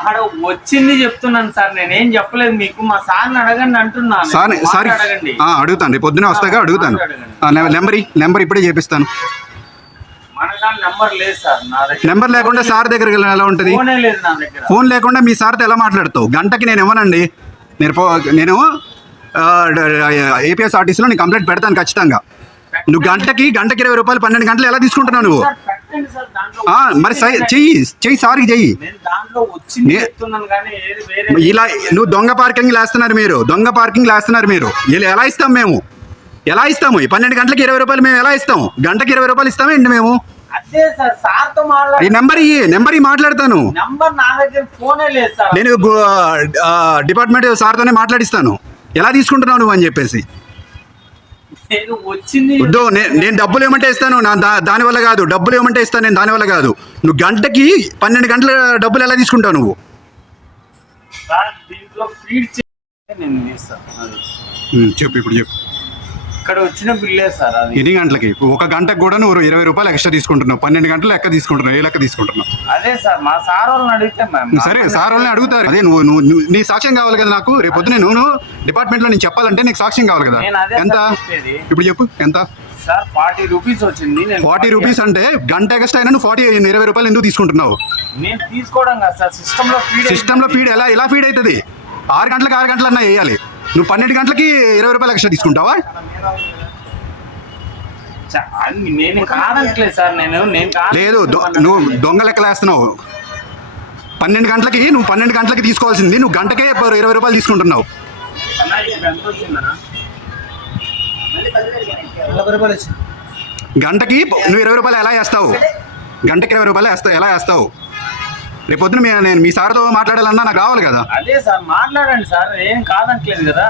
ఆడ వచ్చింది చెప్తున్నాను సార్, నేనేం చెప్పలేదు మీకు. మా సార్ని అడగండి అంటున్నాను. సార్ అడగండి, అడుగుతాను, రేపు పొద్దునే వస్తాగా అడుగుతాను. నెంబర్ ఇప్పుడే చేపిస్తాను. మన నెంబర్ లేదు సార్ నా దగ్గర. నెంబర్ లేకుండా సార్ దగ్గరికి ఎలా ఉంటుంది? ఫోనే లేదు నా దగ్గర. ఫోన్ లేకుండా మీ సార్తో ఎలా మాట్లాడతావు? గంటకి నేను ఇవ్వనండి. నేను ఏపీఎస్ఆర్టీసీలో నేను కంప్లైంట్ పెడతాను ఖచ్చితంగా. నువ్వు గంటకి 20 రూపాయలు 12 గంటలు ఎలా తీసుకుంటున్నావు నువ్వు? మరి చెయ్యి సార్కి చెయ్యి. ఇలా నువ్వు దొంగ పార్కింగ్ వేస్తున్నారు మీరు. ఎలా ఇస్తాం మేము? ఎలా ఇస్తాము? 12 గంటలకి 20 రూపాయలు మేము ఎలా ఇస్తాము? గంటకి 20 రూపాయలు ఇస్తామేంటి మేము? ఈ నెంబర్ మాట్లాడతాను. నేను డిపార్ట్మెంట్ సార్తోనే మాట్లాడిస్తాను. ఎలా తీసుకుంటున్నావు నువ్వు అని చెప్పేసి. వద్దు, నేను డబ్బులు ఏమంటే ఇస్తాను, దానివల్ల కాదు. డబ్బులు ఏమంటే ఇస్తాను నేను, దానివల్ల కాదు. నువ్వు గంటకి 12 గంటల డబ్బులు ఎలా తీసుకుంటావు నువ్వు? చెప్పు, ఇప్పుడు చెప్పు. ఇక్కడ వచ్చిన బిల్లే సార్ అది. ఎన్ని గంటలకి? ఒక గంటకు కూడా నువ్వు 20 రూపాయలు ఎక్స్ట్రా తీసుకుంటున్నావు. 12 గంటలు లెక్క తీసుకుంటున్నావు. ఏ లెక్క తీసుకుంటున్నావు? అదే సార్, మా సార్ వాళ్ళని అడిగితే సరే, సార్ వాళ్ళని అడుగుతారు. అదే నువ్వు నీ సాక్ష్యం కావాలి కదా నాకు. రేపు పొద్దున నువ్వు డిపార్ట్మెంట్లో నేను చెప్పాలంటే నీకు సాక్ష్యం కావాలి కదా. ఎంత? ఇప్పుడు చెప్పు ఎంత? సార్ 40 రూపీస్ వచ్చింది. 40 రూపీస్ అంటే గంట ఎక్స్ట్రా అయినా నువ్వు 20 రూపాయలు ఎందుకు తీసుకుంటున్నావు? నేను తీసుకోవడం కదా సార్, సిస్టంలో ఫీడ్ ఎలా ఫీడ్ అవుతుంది? 6 గంటలకు 6 గంటలు అన్నా వేయాలి. నువ్వు 12 గంటలకి 20 రూపాయలు ఎక్స్ట్రా తీసుకుంటావా? నేను కాదట్లేదు సార్, లేదు, నువ్వు దొంగ లెక్కలు వేస్తున్నావు. 12 గంటలకి నువ్వు 12 గంటలకి తీసుకోవాల్సింది నువ్వు గంటకే 20 రూపాయలు తీసుకుంటున్నావు. గంటకి నువ్వు 20 రూపాయలు ఎలా వేస్తావు? గంటకి 20 రూపాయలు ఎలా వేస్తావు? రేపు పొద్దున నేను మీ సార్తో మాట్లాడాలన్నా నాకు రావాలి కదా. అదే సార్, మాట్లాడండి సార్, ఏం కాదట్లేదు కదా.